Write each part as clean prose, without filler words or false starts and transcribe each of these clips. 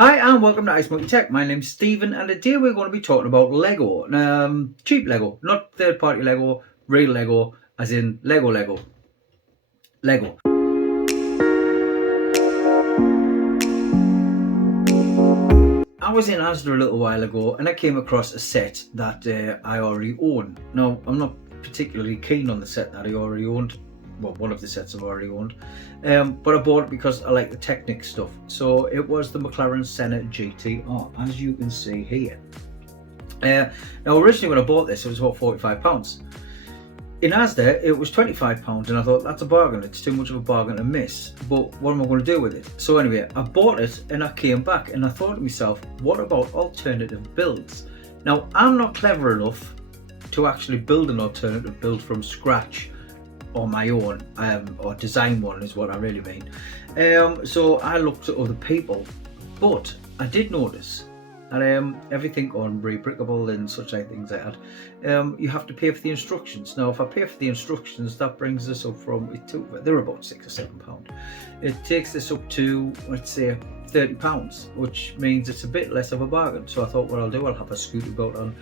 Hi and welcome to icemonkeytech. My name's Stephen and today we're going to be talking about Lego. Cheap Lego, not third party Lego, real Lego, as in Lego. I was in Asda a little while ago and I came across a set that I already own. Now, I'm not particularly keen on the set that I already owned. Well, one of the sets I've already owned, but I bought it because I like the Technic stuff. So it was the McLaren Senna GTR, as you can see here. Now originally when I bought this, it was about £45. In Asda it was £25 and I thought that's a bargain, it's too much of a bargain to miss, but what am I going to do with it? So anyway, I bought it and I came back and I thought to myself, what about alternative builds? Now I'm not clever enough to actually build an alternative build from scratch on my own, or design one is what I really mean. So I looked at other people, but I did notice that everything on Rebrickable and such like things like that, you have to pay for the instructions. Now if I pay for the instructions, that brings us up from they're about £6 or £7. It takes this up to, let's say, £30, which means it's a bit less of a bargain. So I thought what I'll do, I'll have a scoot about on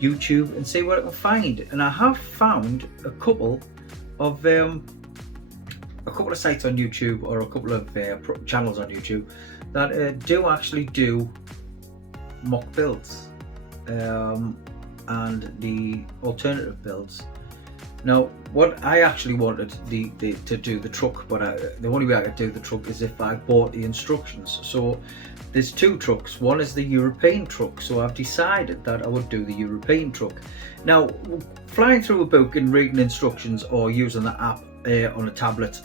YouTube and see what I can find. And I have found a couple of sites on YouTube, or a couple of channels on YouTube that do actually do mock builds and the alternative builds. Now what I actually wanted to do the truck, but the only way I could do the truck is if I bought the instructions. So there's two trucks. One is the European truck, so I've decided that I would do the European truck. Now flying through a book and reading instructions or using the app on a tablet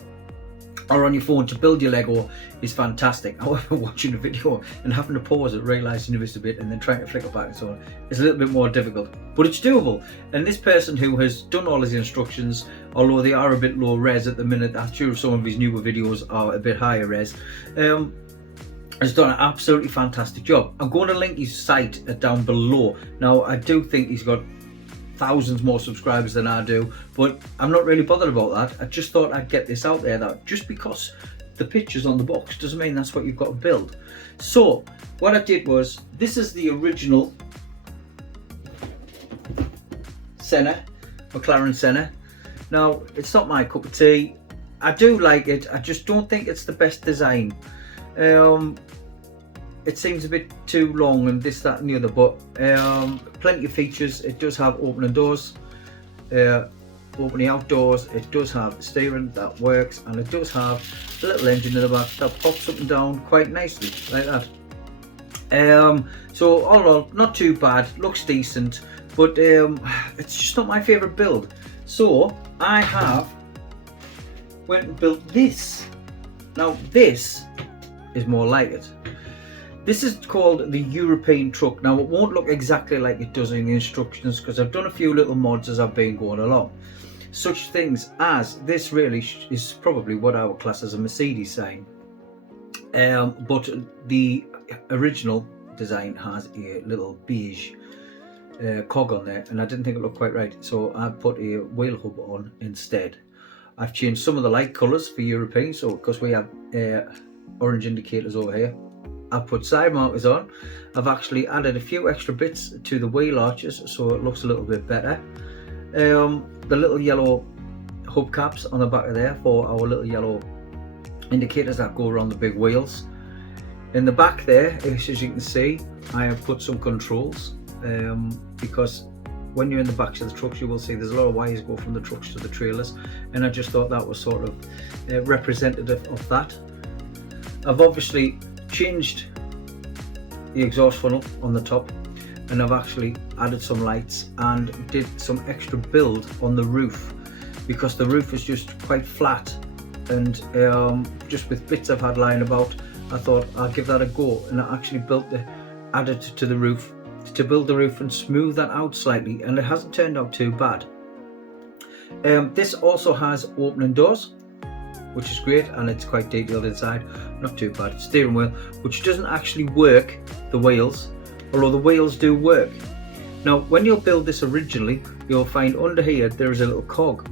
or on your phone to build your Lego is fantastic. However, watching a video and having to pause it, realising you missed a bit and then trying to flick it back and so on is a little bit more difficult, but it's doable. And this person who has done all his instructions, although they are a bit low res at the minute, I'm sure some of his newer videos are a bit higher res, has done an absolutely fantastic job. I'm going to link his site down below. Now I do think he's got thousands more subscribers than I do, but I'm not really bothered about that. I just thought I'd get this out there, that just because the picture's on the box doesn't mean that's what you've got to build. So what I did was, this is the original Senna, McLaren Senna. Now it's not my cup of tea. I do like it, I just don't think it's the best design. It seems a bit too long and this, that and the other, but plenty of features. It does have opening doors, opening outdoors. It does have steering that works, and it does have a little engine in the back that pops up and down quite nicely like that. So all in all, not too bad, looks decent, but it's just not my favourite build. So I have went and built this. Now this is more like it. This is called the European truck. Now it won't look exactly like it does in the instructions because I've done a few little mods as I've been going along. Such things as this really is probably what I would class as a Mercedes sign. But the original design has a little beige cog on there, and I didn't think it looked quite right, so I put a wheel hub on instead. I've changed some of the light colours for European, so because we have orange indicators over here, I've put side markers on. I've actually added a few extra bits to the wheel arches so it looks a little bit better. The little yellow hubcaps on the back of there for our little yellow indicators that go around the big wheels. In the back there, as you can see, I have put some controls because when you're in the backs of the trucks, you will see there's a lot of wires go from the trucks to the trailers, and I just thought that was sort of representative of that. I've obviously changed the exhaust funnel on the top, and I've actually added some lights and did some extra build on the roof because the roof is just quite flat, and just with bits I've had lying about, I thought I'll give that a go, and I actually added to the roof to build the roof and smooth that out slightly, and it hasn't turned out too bad. This also has opening doors, which is great, and it's quite detailed inside, not too bad. Steering wheel, which doesn't actually work the wheels, although the wheels do work. Now when you'll build this originally, you'll find under here there is a little cog.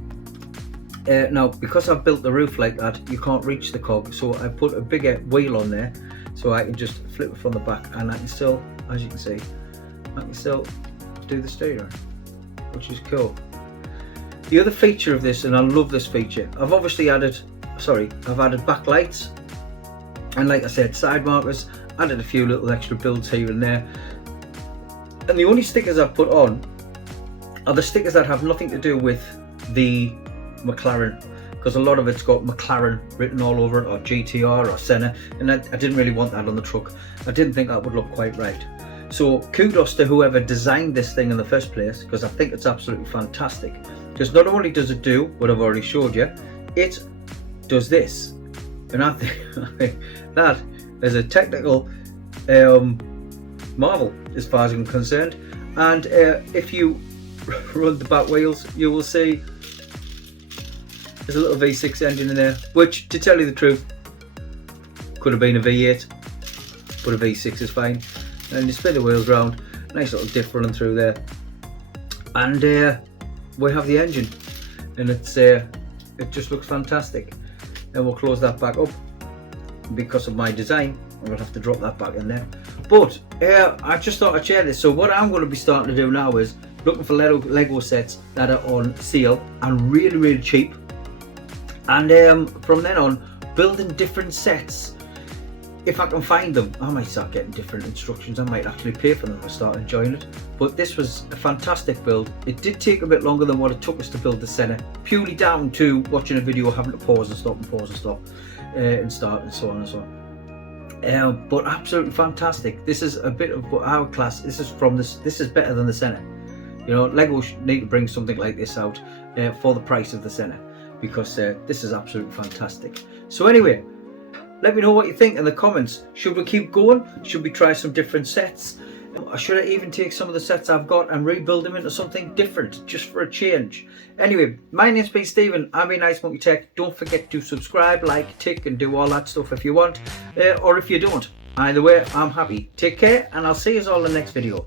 Now because I've built the roof like that, you can't reach the cog, so I put a bigger wheel on there so I can just flip it from the back, and I can still, as you can see, I can still do the steering, which is cool. The other feature of this, and I love this feature, I've added backlights, and like I said, side markers, added a few little extra builds here and there, and the only stickers I've put on are the stickers that have nothing to do with the McLaren, because a lot of it's got McLaren written all over it, or GTR or Senna, and I didn't really want that on the truck. I didn't think that would look quite right. So kudos to whoever designed this thing in the first place, because I think it's absolutely fantastic. Because not only does it do what I've already showed you, it does this, and I think that is a technical marvel as far as I'm concerned. And if you run the back wheels, you will see there's a little V6 engine in there, which, to tell you the truth, could have been a V8, but a V6 is fine. And you spin the wheels round, nice little diff running through there, and we have the engine, and it just looks fantastic. And we'll close that back up. Because of my design, I'm going to have to drop that back in there. But I just thought I'd share this. So what I'm going to be starting to do now is looking for Lego sets that are on sale and really cheap, and from then on building different sets. If I can find them, I might start getting different instructions. I might actually pay for them and start enjoying it. But this was a fantastic build. It did take a bit longer than what it took us to build the Senna, purely down to watching a video, having to pause and stop and pause and stop and start and so on and so on. But absolutely fantastic. This is a bit of our class. This is better than the Senna. You know, Lego need to bring something like this out for the price of the Senna, because this is absolutely fantastic. So anyway, let me know what you think in the comments. Should we keep going? Should we try some different sets? Or should I even take some of the sets I've got and rebuild them into something different, just for a change? Anyway, my name's been Stephen. I've been icemonkeytech. Don't forget to subscribe, like, tick, and do all that stuff if you want, or if you don't. Either way, I'm happy. Take care, and I'll see you all in the next video.